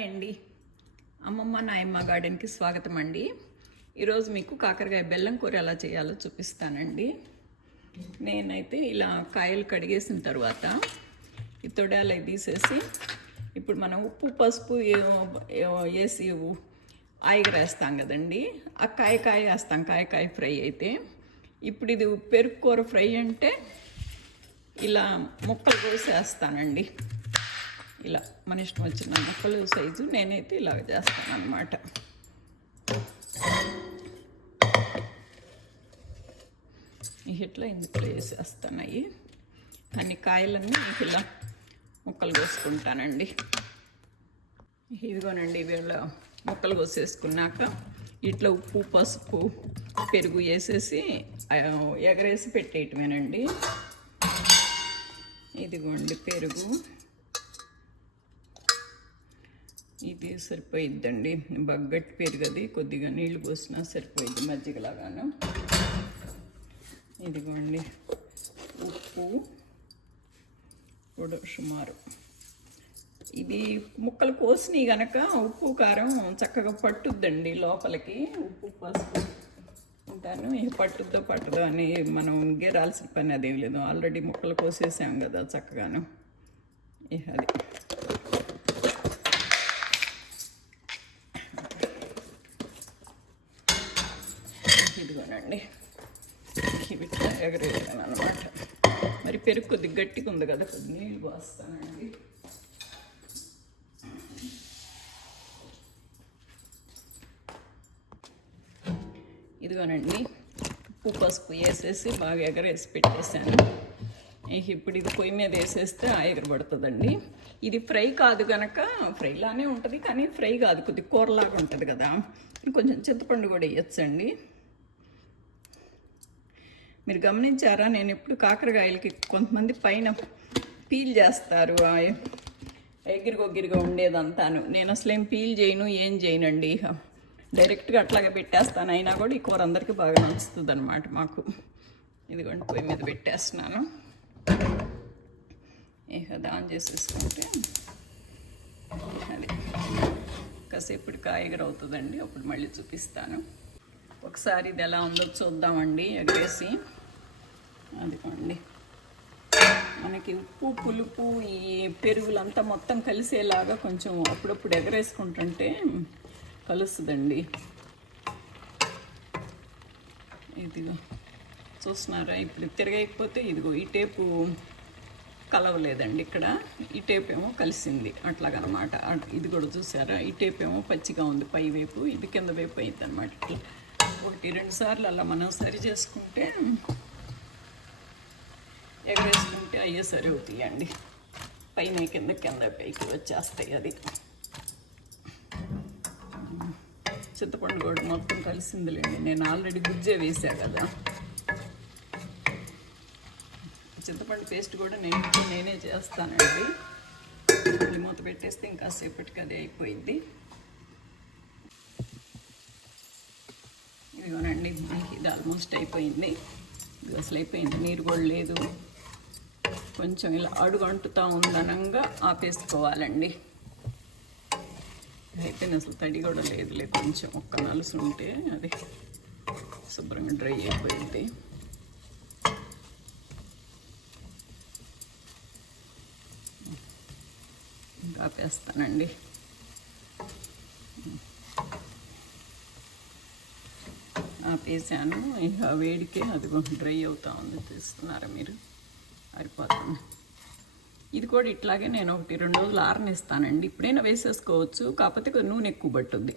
Hi అండి. అమ్మమ్మ నాయమ్మ గార్డెన్కి స్వాగతం అండి. ఈరోజు మీకు కాకరకాయ బెల్లం కూర ఎలా చేయాలో చూపిస్తానండి. నేనైతే ఇలా కాయలు కడిగేసిన తర్వాత ఈ తొడాలు తీసేసి ఇప్పుడు మనం ఉప్పు పసుపు వేసి ఆయిగరేస్తాం కదండి. ఆ కాయ వేస్తాం, కాయ ఫ్రై అయితే. ఇప్పుడు ఇది పెరుగు కూర ఫ్రై అంటే ఇలా ముక్కలు కోసేస్తానండి. ఇలా మన ఇష్టం వచ్చిన ముక్కలు సైజు నేనైతే ఇలాగ చేస్తాను అన్నమాట. ఇట్లా ఇందులో వేసేస్తాను. అన్ని కాయలన్నీ ఇలా ముక్కలు కోసుకుంటానండి. ఇదిగోనండి, వీళ్ళ ముక్కలు కోసేసుకున్నాక ఇట్లా ఉప్పు పసుపు పెరుగు వేసేసి ఎగరేసి పెట్టేయటమేనండి. ఇదిగోండి పెరుగు, ఇది సరిపోయిద్దండి. బగ్గట్టి పెరుగది, కొద్దిగా నీళ్లు పోసినా సరిపోయిద్ది, మజ్జిగలాగాను. ఇదిగోండి ఉప్పు కూడా సుమారు. ఇది ముక్కలు కోసినవి కనుక ఉప్పు కారం చక్కగా పట్టుద్దండి లోపలికి. ఉప్పు పసుపు ఉంటాను, పట్టుద్దో పట్టదో అని మనం గేరాల్సిన పని అదేం లేదు. ఆల్రెడీ ముక్కలు కోసేసాం కదా చక్కగాను. అది ఇదిగోనండి, ఇవి ఎగరేసాను అనమాట. మరి పెరుగు కొద్దిగా గట్టిగా ఉంది కదా, కొద్ది నీళ్ళు పోస్తానండి. ఇదిగోనండి, ఉప్పు పసుపు వేసేసి బాగా ఎగరేసి పెట్టేసాను. ఇప్పుడు ఇది పొయ్యి మీద వేసేస్తే ఎగరబడుతుందండి. ఇది ఫ్రై కాదు కనుక, ఫ్రైలానే ఉంటుంది కానీ ఫ్రై కాదు, కొద్ది కూరలాగా ఉంటుంది కదా. కొంచెం చింతపండు కూడా వేయచ్చండి. మీరు గమనించారా, నేను ఎప్పుడు కాకరకాయలకి కొంతమంది పైన పీల్ చేస్తారు, ఎగిరిగొగ్గిరిగా ఉండేదంతాను. నేను అసలు ఏం పీల్ చేయను, ఏం చేయనండి, డైరెక్ట్గా అట్లాగే పెట్టేస్తాను. అయినా కూడా ఈ కూర అందరికీ బాగా నచ్చుతుంది అనమాట మాకు. ఇదిగోండి పొయ్యి మీద పెట్టేస్తున్నాను. ఇక ఆన్ చేసేసుకుంటే అది కాసేపు కాయగరవుతుందండి. అప్పుడు మళ్ళీ చూపిస్తాను. ఒకసారి ఇది ఎలా ఉందో చూద్దామండి ఎగరేసి. అదిగోండి, మనకి ఉప్పు పులుపు ఈ పెరుగులంతా మొత్తం కలిసేలాగా కొంచెం అప్పుడప్పుడు ఎగరేసుకుంటుంటే కలుస్తుందండి. ఇదిగో చూస్తున్నారా, ఇప్పుడు తిరగకపోతే ఇదిగో ఈ టేపు కలవలేదండి. ఇక్కడ ఈ టేప్ ఏమో కలిసింది అట్లాగనమాట. ఇది కూడా చూసారా, ఈ టేప్ ఏమో పచ్చిగా ఉంది పై వైపు, ఇది కింద వైపు అయింది అనమాట. ఇట్లా 1-2 సార్లు అలా మనం సరి చేసుకుంటే, ఎగరేసుకుంటే అయ్యే సరి అవుతాయండి. పైన కింద పైకి వచ్చేస్తాయి. అది చింతపండు కూడా మొత్తం కలిసిందిలేండి. నేను ఆల్రెడీ గుజ్జే వేసా కదా. చింతపండు పేస్ట్ కూడా నేనే చేస్తానండి. మళ్ళీ మూత పెట్టేస్తే ఇంకా సేపటికి అది అయిపోయింది. ఇదిగోనండి, ఇది ఆల్మోస్ట్ అయిపోయింది. ఇది అసలు అయిపోయింది, నీరు కూడా లేదు. కొంచెం ఇలా అడుగు అంటుతా ఉందనంగా ఆపేసుకోవాలండి. అయిపోయింది, అసలు తడి కూడా లేదులే. కొంచెం ఒక్క నలుసు ఉంటే అది శుభ్రంగా డ్రై అయిపోయింది. ఇంకా ఆపేస్తానండి. ఆపేసాను. ఇక వేడికే అది డ్రై అవుతా ఉంది. తీస్తున్నారా మీరు, అరిపోతుంది. ఇది కూడా ఇట్లాగే నేను 1-2 రోజులు ఆరనిస్తానండి. ఇప్పుడైనా వేసేసుకోవచ్చు, కాకపోతే కొంచెం నూనె ఎక్కువ పట్టుద్ది.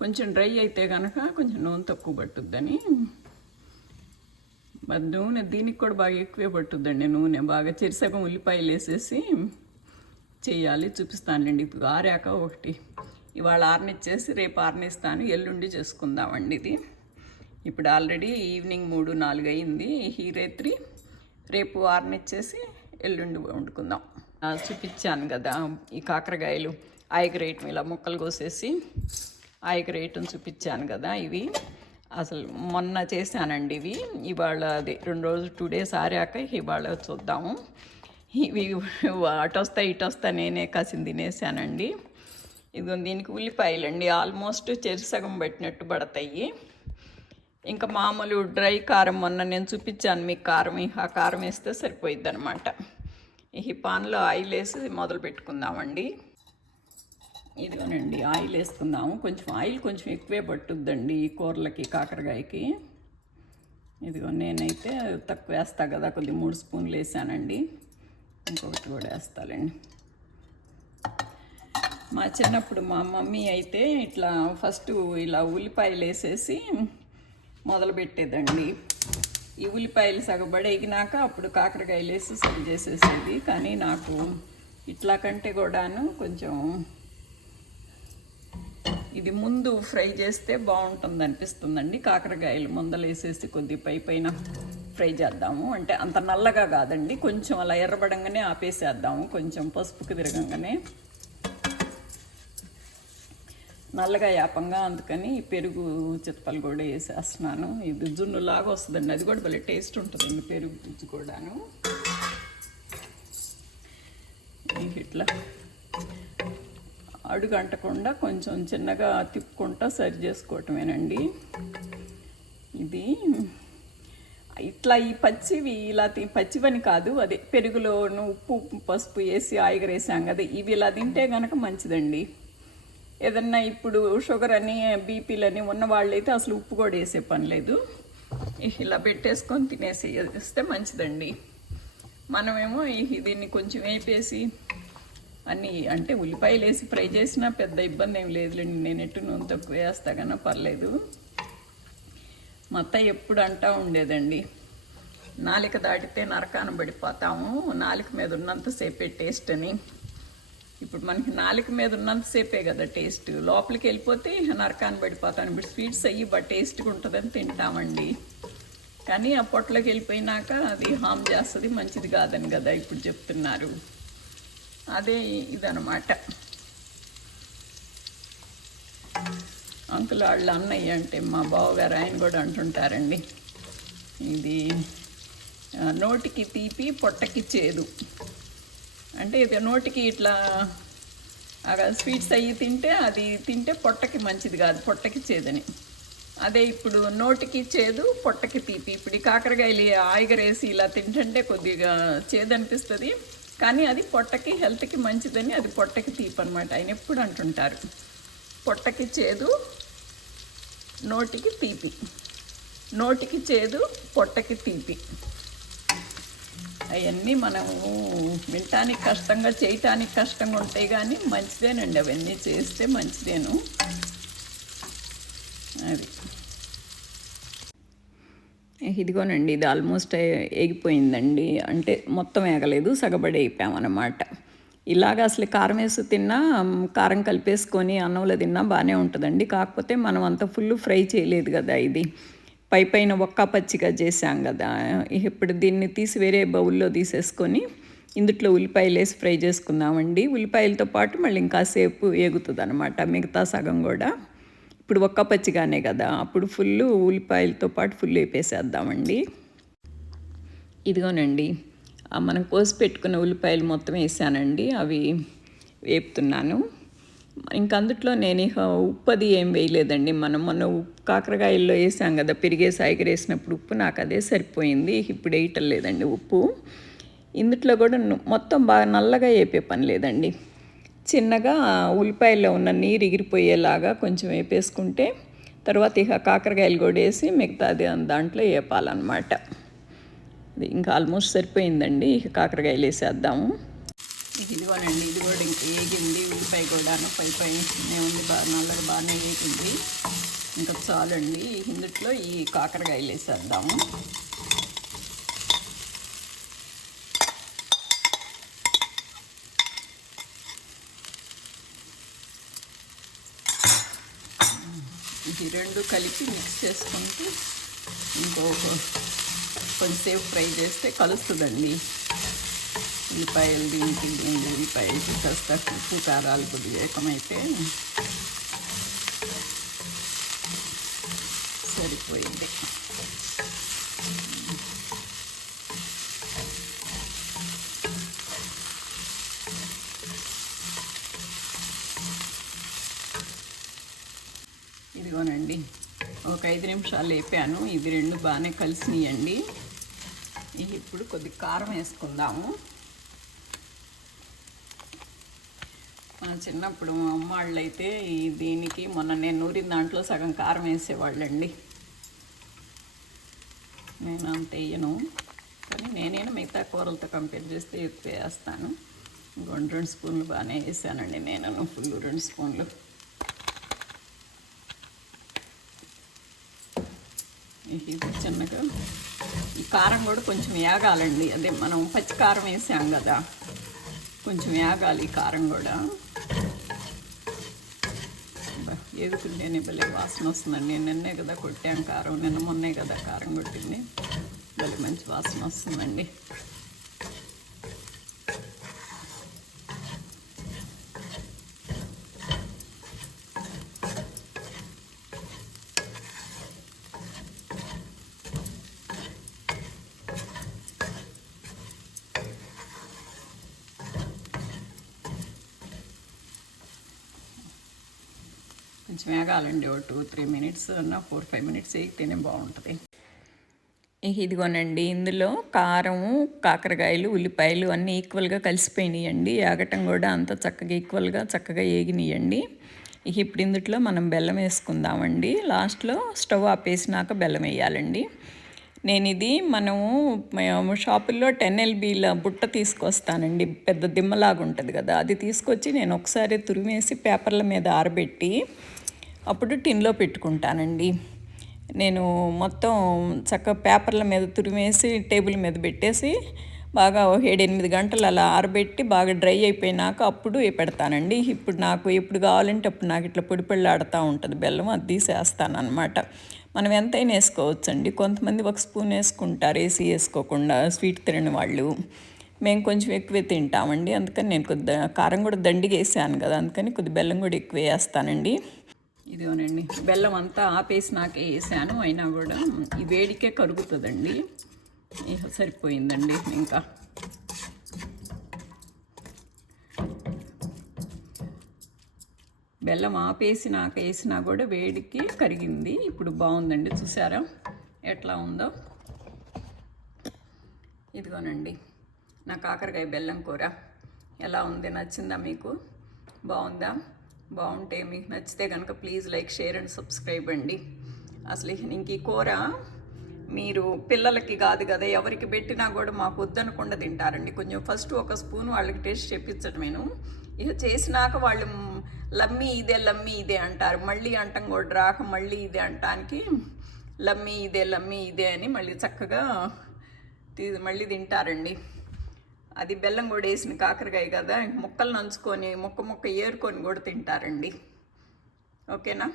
కొంచెం డ్రై అయితే కనుక కొంచెం నూనె తక్కువ పట్టుద్దని. మరి నూనె దీనికి కూడా బాగా ఎక్కువే పట్టుద్దండి. నూనె బాగా చెరిసగం ఉల్లిపాయలు వేసేసి చేయాలి, చూపిస్తానండి. ఇప్పుడు ఆరాక ఒకటి ఇవాళ ఆరనిచ్చేసి రేపు ఆరనిస్తాను, ఎల్లుండి చేసుకుందామండి. ఇది ఇప్పుడు ఆల్రెడీ ఈవినింగ్ 3-4 అయింది. ఈ రాత్రి రేపు ఆరనిచ్చేసి ఎల్లుండి వండుకుందాం. చూపించాను కదా ఈ కాకరకాయలు ఆయిగరేయటం, ఇలా ముక్కలు కోసేసి ఆయిగరేయటం చూపించాను కదా. ఇవి అసలు మొన్న చేశానండి. ఇవాళ అది 2 days ఆరాక ఇవాళ చూద్దాము. ఇవి అటు వస్తా ఇటు వస్తా నేనే కాసింది తినేసానండి. ఇదిగో దీనికి ఉల్లిపాయలండి ఆల్మోస్ట్ చెరిసగం పట్టినట్టు పడతాయి. ఇంకా మామూలు డ్రై కారం మొన్న నేను చూపించాను మీకు కారం, ఆ కారం వేస్తే సరిపోయిద్ది అనమాట. ఈ పాన్లో ఆయిల్ వేసి మొదలు పెట్టుకుందామండి. ఇదిగోనండి ఆయిల్ వేసుకుందాము. కొంచెం ఆయిల్ కొంచెం ఎక్కువే పట్టుద్దండి ఈ కూరలకి, కాకరకాయకి. ఇదిగో నేనైతే తక్కువ వేస్తా కదా, కొద్దిగా 3 స్పూన్లు వేసానండి. ఇంకొకటి కూడా వేస్తానండి. మా చిన్నప్పుడు మా మమ్మీ అయితే ఇట్లా ఫస్ట్ ఇలా ఉల్లిపాయలు వేసేసి మొదలు పెట్టేదండి. ఈ ఉల్లిపాయలు సగబడి ఎగినాక అప్పుడు కాకరకాయలు వేసి సరి చేసేసేది. కానీ నాకు ఇట్లా కంటే కూడాను కొంచెం ఇది ముందు ఫ్రై చేస్తే బాగుంటుంది అనిపిస్తుందండి. కాకరకాయలు ముందలు వేసేసి కొద్ది పైన ఫ్రై చేద్దాము. అంటే అంత నల్లగా కాదండి, కొంచెం అలా ఎర్రబడంగానే ఆపేసేద్దాము. కొంచెం పసుపుకి తిరగంగానే నల్లగా యాపంగా, అందుకని పెరుగు చిత్తపల్లి కూడా వేసేస్తున్నాను. ఇది జున్నులాగా వస్తుందండి, అది కూడా భలే టేస్ట్ ఉంటుందండి పెరుగు గుజ్జు కూడాను. ఇట్లా అడుగు అంటకుండా కొంచెం చిన్నగా తిప్పుకుంటా సరి చేసుకోవటమేనండి. ఇది ఇట్లా ఈ పచ్చివి ఇలా పచ్చివని కాదు, అదే పెరుగులోను ఉప్పు పసుపు వేసి ఆయిగరేసాం కదా, ఇవి ఇలా తింటే కనుక మంచిదండి. ఏదన్నా ఇప్పుడు షుగర్ అని బీపీలని ఉన్న వాళ్ళైతే అసలు ఉప్పు కూడా వేసే పని లేదు, ఇలా పెట్టేసుకొని తినేసేస్తే మంచిదండి. మనమేమో దీన్ని కొంచెం వేపేసి అన్నీ అంటే ఉల్లిపాయలు వేసి ఫ్రై చేసినా పెద్ద ఇబ్బంది ఏం లేదులేండి. నేను ఎట్టు నూనె తక్కువ వేస్తా కన్నా పర్లేదు. మా అత్తయ్య ఎప్పుడు అంటూ ఉండేదండి, నాలిక దాటితే నరకాన పడిపోతాము, నాలిక మీద ఉన్నంతసేపే టేస్ట్ అని. ఇప్పుడు మనకి నాలిక మీద ఉన్నంతసేపే కదా టేస్ట్, లోపలికి వెళ్ళిపోతే నరకాన పడిపోతాను. ఇప్పుడు స్వీట్స్ అయ్యి టేస్ట్గా ఉంటుందని తింటామండి. కానీ ఆ పొట్టలోకి వెళ్ళిపోయినాక అది హామ్ చేస్తుంది, మంచిది కాదని కదా ఇప్పుడు చెప్తున్నారు. అదే ఇదనమాట. అంకుల్ వాళ్ళ అన్నయ్య అంటే మా బావగారు, ఆయన కూడా అంటుంటారండి, ఇది నోటికి తీపి పొట్టకి చేదు. అంటే ఇది నోటికి ఇట్లా స్వీట్స్ అయ్యి తింటే అది తింటే పొట్టకి మంచిది కాదు, పొట్టకి చేదని. అదే ఇప్పుడు నోటికి చేదు పొట్టకి తీపి. ఇప్పుడు ఈ కాకరకాయలు ఆయిగరేసి ఇలా తింటుంటే కొద్దిగా చేదు అనిపిస్తుంది, కానీ అది పొట్టకి హెల్త్కి మంచిదని, అది పొట్టకి తీపి అనమాట. ఆయన ఎప్పుడు అంటుంటారు, పొట్టకి చేదు నోటికి తీపి, నోటికి చేదు పొట్టకి తీపి. అవన్నీ మనము వినటానికి కష్టంగా, చేయటానికి కష్టంగా ఉంటాయి, కానీ మంచిదేనండి. అవన్నీ చేస్తే మంచిదేను. అది ఇదిగోనండి, ఇది ఆల్మోస్ట్ ఎగిపోయిందండి. అంటే మొత్తం ఎగలేదు, సగబడి అయిపోయామన్నమాట. ఇలాగ అసలు కారం వేసి తిన్నా, కారం కలిపేసుకొని అన్నంలో తిన్నా బాగానే ఉంటుందండి. కాకపోతే మనం అంత ఫుల్ ఫ్రై చేయలేదు కదా, ఇది పైన ఒక్క పచ్చిగా చేసాం కదా. ఇప్పుడు దీన్ని తీసి వేరే బౌల్లో తీసేసుకొని ఇందుట్లో ఉల్లిపాయలు వేసి ఫ్రై చేసుకుందామండి. ఉల్లిపాయలతో పాటు మళ్ళీ ఇంకాసేపు ఏగుతుంది అనమాట మిగతా సగం కూడా. ఇప్పుడు ఒక్క పచ్చిగానే కదా, అప్పుడు ఫుల్ ఉల్లిపాయలతో పాటు ఫుల్ వేపేసేద్దామండి. ఇదిగోనండి మనం కోసి పెట్టుకున్న ఉల్లిపాయలు మొత్తం వేసానండి, అవి వేపుతున్నాను. ఇంక అందుట్లో నేను ఉప్పు అది ఏం వేయలేదండి. మనం మొన్న కాకరకాయల్లో వేసాం కదా, పెరిగేసి ఆయిగరేసినప్పుడు ఉప్పు, నాకు అదే సరిపోయింది. ఇప్పుడు వేయటం లేదండి ఉప్పు. ఇందుట్లో కూడా మొత్తం బాగా నల్లగా వేపే పని లేదండి, చిన్నగా ఉల్లిపాయల్లో ఉన్న నీరు ఎగిరిపోయేలాగా కొంచెం వేపేసుకుంటే తర్వాత ఇక కాకరకాయలు కూడా వేసి మిగతాది దాంట్లో వేపాలన్నమాట. ఇంకా ఆల్మోస్ట్ సరిపోయిందండి. ఇక కాకరకాయలు వేసేద్దాము. ఇదిగోనండి, ఇది కూడా ఇంక వేగింది. ఉల్లిపాయ కూడాను పైన ఉంది, బాగా నల్లగా బాగానే వేగింది. ఇంకా చాలండి. ఇందుట్లో ఈ కాకరకాయలు వేసేద్దాము. ఇది రెండు కలిపి మిక్స్ చేసుకుంటూ కొంచెంసేపు ఫ్రై చేస్తే కలుస్తుందండి. ఉల్లిపాయలు దీనికి ఉల్లిపాయలకి కాస్త ఉప్పు కారాలు కొద్దిగా ఏకమైతే సరిపోయింది. ఇదిగోనండి, ఒక 5 నిమిషాలు వేపాను. ఇవి రెండు బాగానే కలిసినాయండి. ఇప్పుడు కొద్దిగా కారం వేసుకుందాము. మన చిన్నప్పుడు మా అమ్మ వాళ్ళు అయితే దీనికి మొన్న నేను నూరిన దాంట్లో సగం కారం వేసేవాళ్ళండి. నేను అంత వేయను, కానీ నేనైనా మిగతా కూరలతో కంపేర్ చేస్తే ఎక్కువ వేస్తాను. 2 స్పూన్లు బాగానే వేసానండి నేను, ఫుల్ 2 స్పూన్లు. ఇది చిన్నగా ఈ కారం కూడా కొంచెం వేగాలండి. అదే మనం పచ్చి కారం వేసాం కదా, కొంచెం వేగాలి ఈ కారం కూడా. ఏగుతుంటేనే భలే వాసన వస్తుందండి. నిన్నే కదా కొట్టాం కారం, మొన్నే కదా కారం కొట్టింది. భలే మంచి వాసన వస్తుందండి. కొంచెం వేగాలండి, ఒక 2-3 మినిట్స్ అన్న 4-5 మినిట్స్ వేగితేనే బాగుంటుంది. ఇదిగోనండి, ఇందులో కారము, కాకరకాయలు, ఉల్లిపాయలు అన్నీ ఈక్వల్గా కలిసిపోయినాయండి. వేగటం కూడా అంత చక్కగా చక్కగా వేగినాయండి. ఇప్పుడు ఇందులో మనం బెల్లం వేసుకుందామండి. లాస్ట్లో స్టవ్ ఆపేసినాక బెల్లం వేయాలండి. నేను ఇది మనము షాపుల్లో 10 LBల బుట్ట తీసుకొస్తానండి. పెద్ద దిమ్మలాగా ఉంటుంది కదా, అది తీసుకొచ్చి నేను ఒకసారి తురిమేసి పేపర్ల మీద ఆరబెట్టి అప్పుడు టిన్లో పెట్టుకుంటానండి. నేను మొత్తం చక్కగా పేపర్ల మీద తురిమేసి టేబుల్ మీద పెట్టేసి బాగా 7-8 గంటలు అలా ఆరబెట్టి బాగా డ్రై అయిపోయినాక అప్పుడు పెడతానండి. ఇప్పుడు నాకు ఎప్పుడు కావాలంటే అప్పుడు నాకు ఇట్లా పొడిపొళ్ళాడుతూ ఉంటుంది బెల్లం, అది తీసేస్తాను అనమాట. మనం ఎంతైనా వేసుకోవచ్చండి. కొంతమంది 1 స్పూన్ వేసుకుంటారు వేసుకోకుండా, స్వీట్ తినని వాళ్ళు. మేము కొంచెం ఎక్కువే తింటామండి, అందుకని నేను కొద్దిగా కారం కూడా దండిగా వేసాను కదా, అందుకని కొద్ది బెల్లం కూడా ఎక్కువ వేస్తానండి. ఇదిగోనండి, బెల్లం అంతా ఆపేసినాకే వేసాను, అయినా కూడా ఈ వేడికే కరుగుతుందండి. సరిపోయిందండి. ఇంకా బెల్లం ఆపేసినాక వేసినా కూడా వేడికి కరిగింది. ఇప్పుడు బాగుందండి, చూసారా ఎట్లా ఉందో. ఇదిగోనండి నా కాకరకాయ బెల్లం కూర ఎలా ఉంది, నచ్చిందా మీకు? బాగుందా? బాగుంటే మీకు నచ్చితే కనుక please like, share and subscribe అండి. అసలు ఇంక ఈ కూర మీరు పిల్లలకి కాదు కదా, ఎవరికి పెట్టినా కూడా మాకు వద్దనకుండా తింటారండి. కొంచెం ఫస్ట్ 1 స్పూన్ వాళ్ళకి టేస్ట్ చెప్పించడమేను. ఇక చేసినాక వాళ్ళు లమ్మీ ఇదే అంటారు. మళ్ళీ అంటాం కూడా రాక మళ్ళీ ఇదే అంటానికి లమ్మీ ఇదే అని మళ్ళీ చక్కగా మళ్ళీ తింటారండి. అది బెల్లం కూడా వేసిన కాకరకాయ కదా, ముక్కలు నంచుకొని ముక్క ఏరుకొని కూడా తింటారండి. ఓకేనా?